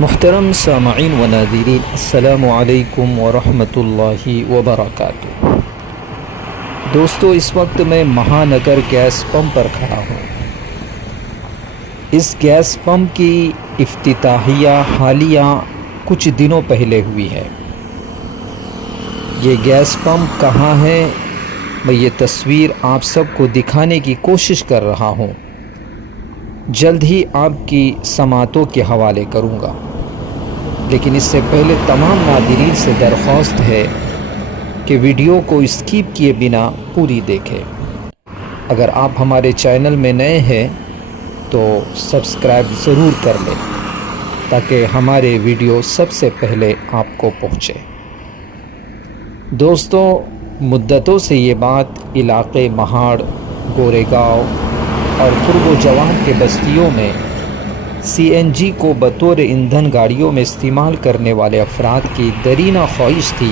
محترم سامعین و ناظرین، السلام علیکم ورحمۃ اللہ وبرکاتہ۔ دوستو، اس وقت میں مہانگر گیس پمپ پر کھڑا ہوں۔ اس گیس پمپ کی افتتاحیہ حالیہ کچھ دنوں پہلے ہوئی ہے۔ یہ گیس پمپ کہاں ہے، میں یہ تصویر آپ سب کو دکھانے کی کوشش کر رہا ہوں۔ جلد ہی آپ کی سماعتوں کے حوالے کروں گا، لیکن اس سے پہلے تمام ناظرین سے درخواست ہے کہ ویڈیو کو اسکپ کیے بنا پوری دیکھیں۔ اگر آپ ہمارے چینل میں نئے ہیں تو سبسکرائب ضرور کر لیں تاکہ ہمارے ویڈیو سب سے پہلے آپ کو پہنچے۔ دوستو، مدتوں سے یہ بات علاقے مہاڑ، گوریگاؤں اور قرب و جوان کے بستیوں میں سی این جی کو بطور ایندھن گاڑیوں میں استعمال کرنے والے افراد کی دیرینہ خواہش تھی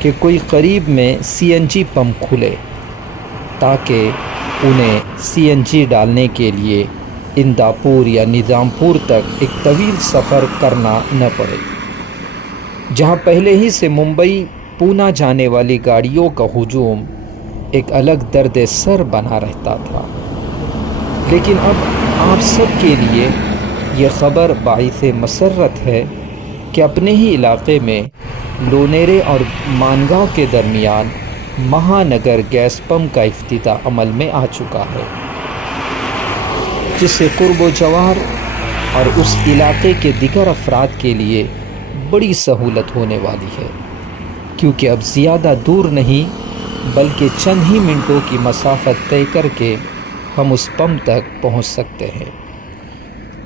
کہ کوئی قریب میں سی این جی پمپ کھلے تاکہ انہیں سی این جی ڈالنے کے لیے انداپور یا نظام پور تک ایک طویل سفر کرنا نہ پڑے، جہاں پہلے ہی سے ممبئی پونا جانے والی گاڑیوں کا ہجوم ایک الگ درد سر بنا رہتا تھا۔ لیکن اب آپ سب کے لیے یہ خبر باعث مسرت ہے کہ اپنے ہی علاقے میں لونیرے اور مانگاؤں کے درمیان مہانگر گیس پمپ کا افتتاح عمل میں آ چکا ہے، جس سے قرب و جوار اور اس علاقے کے دیگر افراد کے لیے بڑی سہولت ہونے والی ہے، کیونکہ اب زیادہ دور نہیں بلکہ چند ہی منٹوں کی مسافت طے کر کے ہم اس پمپ تک پہنچ سکتے ہیں۔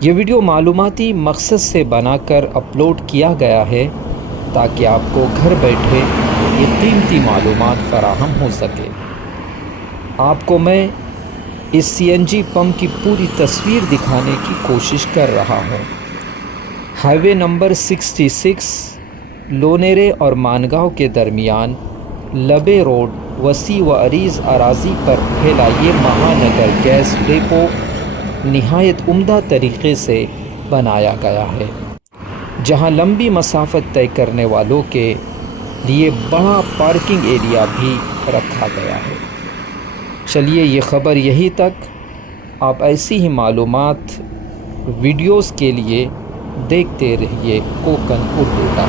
یہ ویڈیو معلوماتی مقصد سے بنا کر اپلوڈ کیا گیا ہے تاکہ آپ کو گھر بیٹھے یہ قیمتی معلومات فراہم ہو سکے۔ آپ کو میں اس سی این جی پمپ کی پوری تصویر دکھانے کی کوشش کر رہا ہوں۔ ہائی وے نمبر 66 لونیرے اور مانگاؤں کے درمیان لبے روڈ وسیع و عریض اراضی پر پھیلا یہ مہانگر گیس ڈیپو نہایت عمدہ طریقے سے بنایا گیا ہے، جہاں لمبی مسافت طے کرنے والوں کے لیے بڑا پارکنگ ایریا بھی رکھا گیا ہے۔ چلیے، یہ خبر یہی تک۔ آپ ایسی ہی معلومات ویڈیوز کے لیے دیکھتے رہیے کوکن اردو کا۔